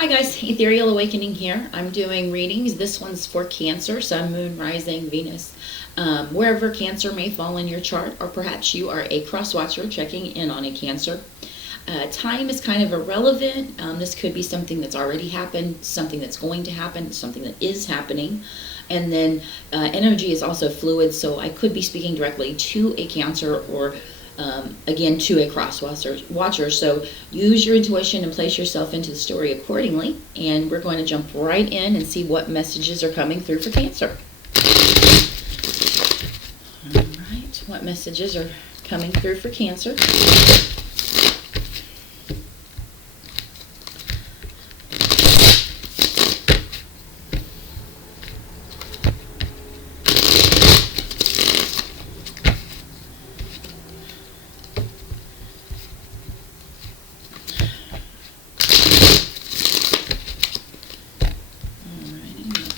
Hi guys, Ethereal Awakening here. I'm doing readings. This one's for Cancer, Sun, Moon, Rising, Venus, wherever Cancer may fall in your chart, or perhaps you are a cross watcher checking in on a Cancer. Time is kind of irrelevant. This could be something that's already happened, something that's going to happen, something that is happening. And then energy is also fluid, so I could be speaking directly to a Cancer or again, to a cross watcher. So use your intuition and place yourself into the story accordingly. And we're going to jump right in and see what messages are coming through for Cancer. All right, what messages are coming through for Cancer?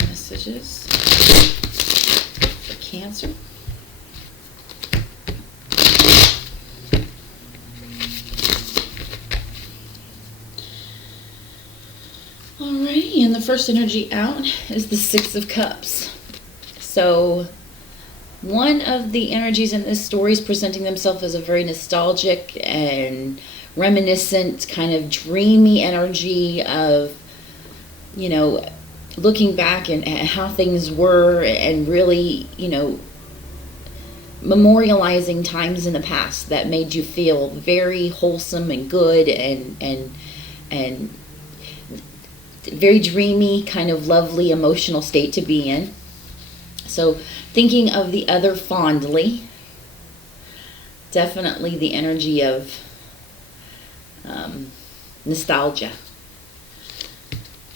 Messages for Cancer. Alrighty, and the first energy out is the Six of Cups. So one of the energies in this story is presenting themselves as a very nostalgic and reminiscent, kind of dreamy energy of, you know, looking back and at how things were and really, you know, memorializing times in the past that made you feel very wholesome and good and very dreamy, kind of lovely emotional state to be in. So thinking of the other fondly, definitely the energy of nostalgia.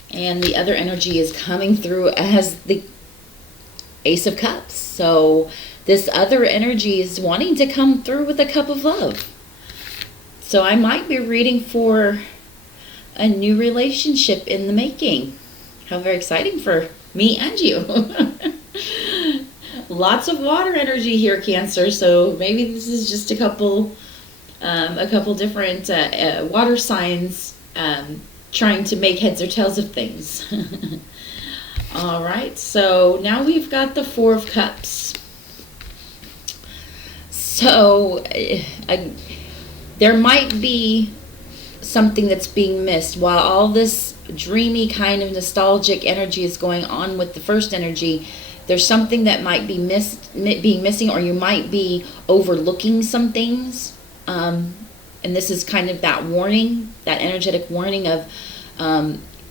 And the other energy is coming through as the Ace of Cups. So this other energy is wanting to come through with a cup of love. So I might be reading for a new relationship in the making. How very exciting for me and you. Lots of water energy here, Cancer. So maybe this is just a couple different water signs trying to make heads or tails of things. All right, so now we've got the Four of Cups. So there might be something that's being missed. While all this dreamy kind of nostalgic energy is going on with the first energy, there's something that might be being missing, or you might be overlooking some things. And this is kind of that warning, that energetic warning of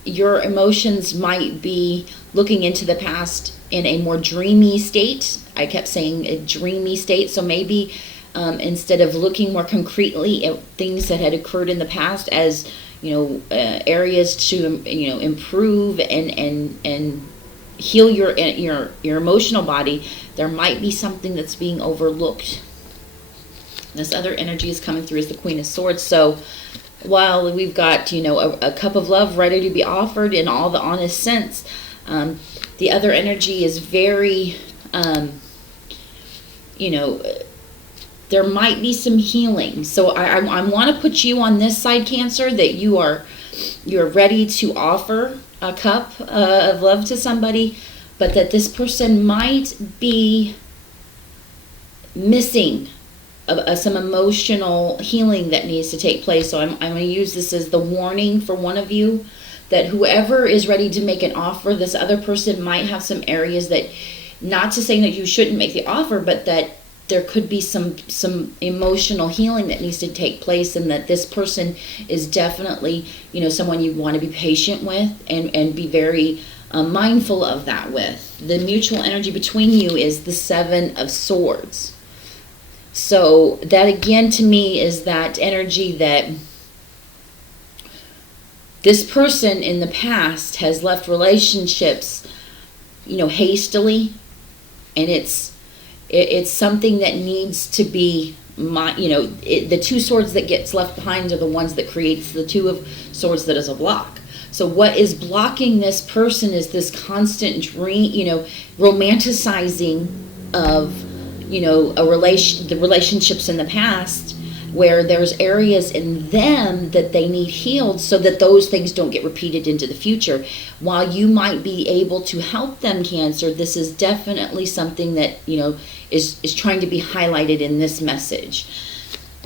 your emotions might be looking into the past in a more dreamy state. I kept saying a dreamy state. So maybe instead of looking more concretely at things that had occurred in the past as, you know, areas to, you know, improve and heal your emotional body, there might be something that's being overlooked. This other energy is coming through as the Queen of Swords. So while we've got, you know, a cup of love ready to be offered in all the honest sense, the other energy is very, you know, there might be some healing. So I want to put you on this side, Cancer, that you're ready to offer a cup of love to somebody, but that this person might be missing some emotional healing that needs to take place. So I'm going to use this as the warning for one of you, that whoever is ready to make an offer, this other person might have some areas that, not to say that you shouldn't make the offer, but that there could be some emotional healing that needs to take place, and that this person is definitely, you know, someone you want to be patient with and be very mindful of that with. The mutual energy between you is the Seven of Swords. So that again to me is that energy that this person in the past has left relationships, you know, hastily, and it's something that needs to be, you know, the two swords that gets left behind are the ones that creates the Two of Swords that is a block. So what is blocking this person is this constant dream, you know, romanticizing of, you know, the relationships in the past where there's areas in them that they need healed so that those things don't get repeated into the future. While you might be able to help them, Cancer, this is definitely something that, is trying to be highlighted in this message.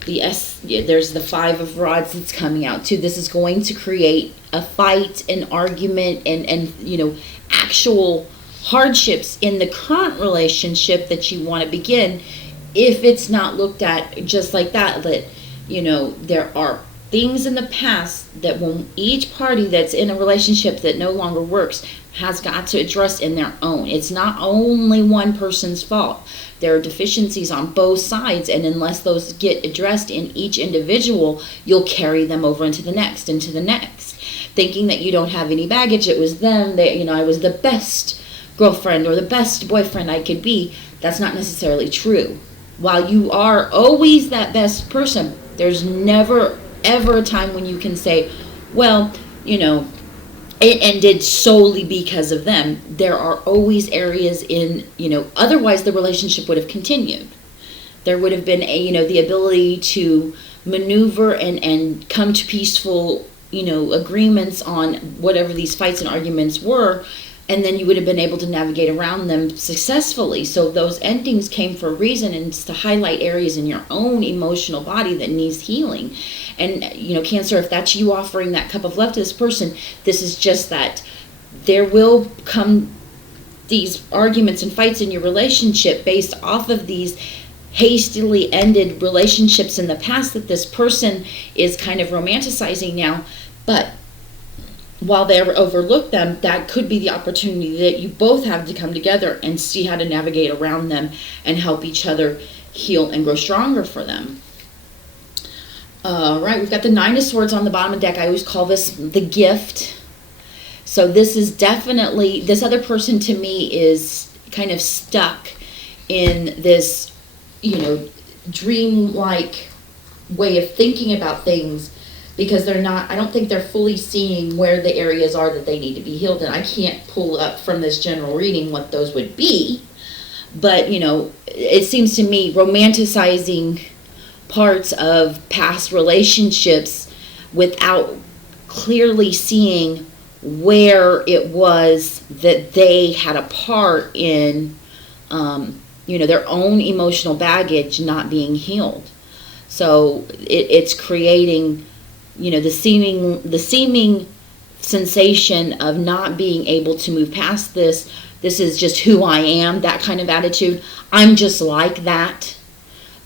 There's the Five of Rods that's coming out too. This is going to create a fight, an argument, and actual hardships in the current relationship that you want to begin, if it's not looked at just like that there are things in the past that when each party that's in a relationship that no longer works has got to address in their own. It's not only one person's fault. There are deficiencies on both sides, and unless those get addressed in each individual, you'll carry them over into the next, thinking that you don't have any baggage. It was them, I was the best girlfriend or the best boyfriend I could be. That's not necessarily true. While you are always that best person, there's never ever a time when you can say, well, it ended solely because of them. There are always areas in, otherwise the relationship would have continued. There would have been the ability to maneuver and come to peaceful, agreements on whatever these fights and arguments were, and then you would have been able to navigate around them successfully. So those endings came for a reason, and it's to highlight areas in your own emotional body that needs healing. And, Cancer, if that's you offering that cup of love to this person, this is just that there will come these arguments and fights in your relationship based off of these hastily ended relationships in the past that this person is kind of romanticizing now. But while they overlook them, that could be the opportunity that you both have to come together and see how to navigate around them and help each other heal and grow stronger for them. All right, we've got the Nine of Swords on the bottom of the deck. I always call this the gift. So this is definitely, this other person to me is kind of stuck in this, dream-like way of thinking about things, because I don't think they're fully seeing where the areas are that they need to be healed. And I can't pull up from this general reading what those would be. But, it seems to me romanticizing parts of past relationships without clearly seeing where it was that they had a part in, their own emotional baggage not being healed. So it's creating the seeming sensation of not being able to move past this. This is just who I am, that kind of attitude. I'm just like that.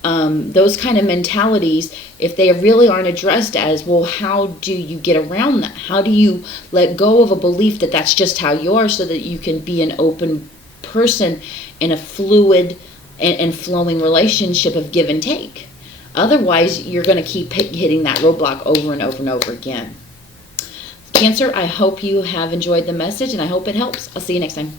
Those kind of mentalities, if they really aren't addressed as, well, how do you get around that? How do you let go of a belief that that's just how you are, so that you can be an open person in a fluid and flowing relationship of give and take? Otherwise, you're going to keep hitting that roadblock over and over and over again. Cancer, I hope you have enjoyed the message, and I hope it helps. I'll see you next time.